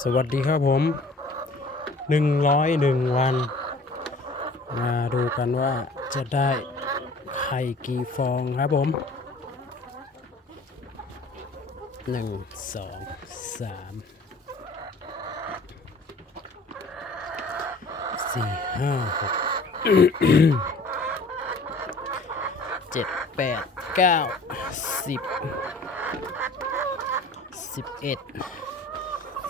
สวัสดีครับผมหนึ่งร้อยหนึ่งวัน มาดูกันว่าจะได้ไข่กี่ฟองครับผมหนึ่งสองสามสี่ห้าหกเจ็ดแปดเก้าสิบสิบเอ็ด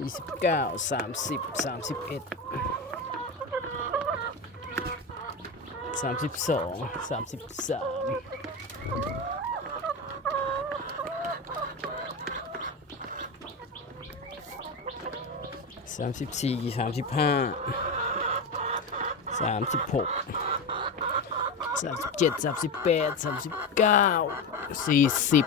ยี่สิบเก้าสามสิบสามสิบเอ็ดสามสิบสองสามสิบสามสามสิบสี่สามสิบห้าสามสิบหกสามสิบเจ็ดสามสิบแปดสามสิบเก้าสี่สิบ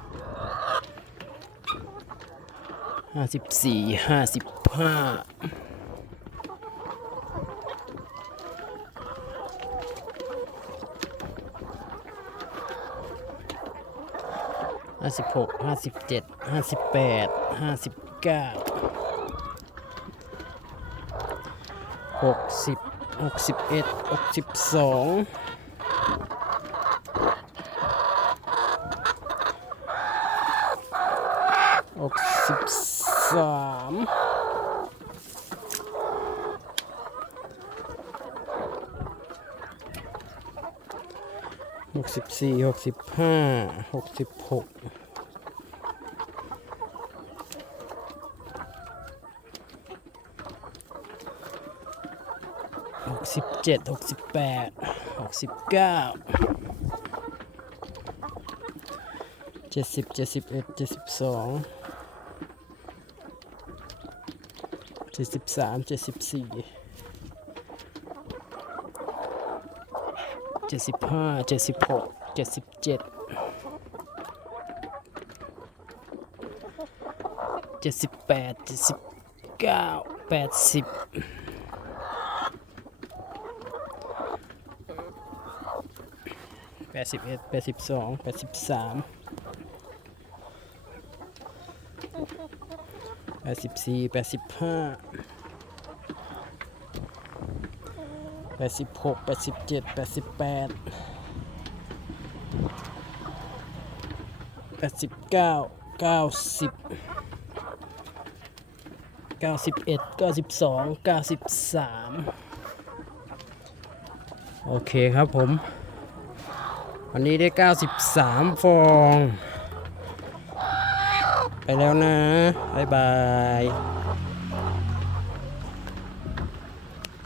ห้าสิบสี่ห้าสิบห้าห้าสิบหกห้าสิบเจ็ดห้าสิบแปดห้าสิบเก้าหกสิบหกสิบเอ็ดหกสิบสองหกสิบ สามหกสิบสี่หกสิบห้าหกสิบหกหกสิบเจ็ดหกสิบแปดหกสิบเก้าเจ็ดสิบเจ็ดสิบเอ็ดเจ็ดสิบสองเจ็ดสิบสามเจ็ดสิบสี่เจ็ดสิบห้าเจ็ดสิบหกเจ็ดสิบเจ็ดเจ็ดสิบแปดเจ็ดสิบเก้าแปดสิบแปดสิบเอ็ดแปดสิบสองแปดสิบสาม แปดสิบสี่แปดสิบห้าแปดสิบหกแปดสิบเจ็ดแปดสิบแปดแปดสิบเก้าเก้าสิบเก้าสิบเอ็ดเก้าสิบสองเก้าสิบสามโอเคครับผม วันนี้ได้ 93 ฟอง ไปแล้วนะ บ๊ายบาย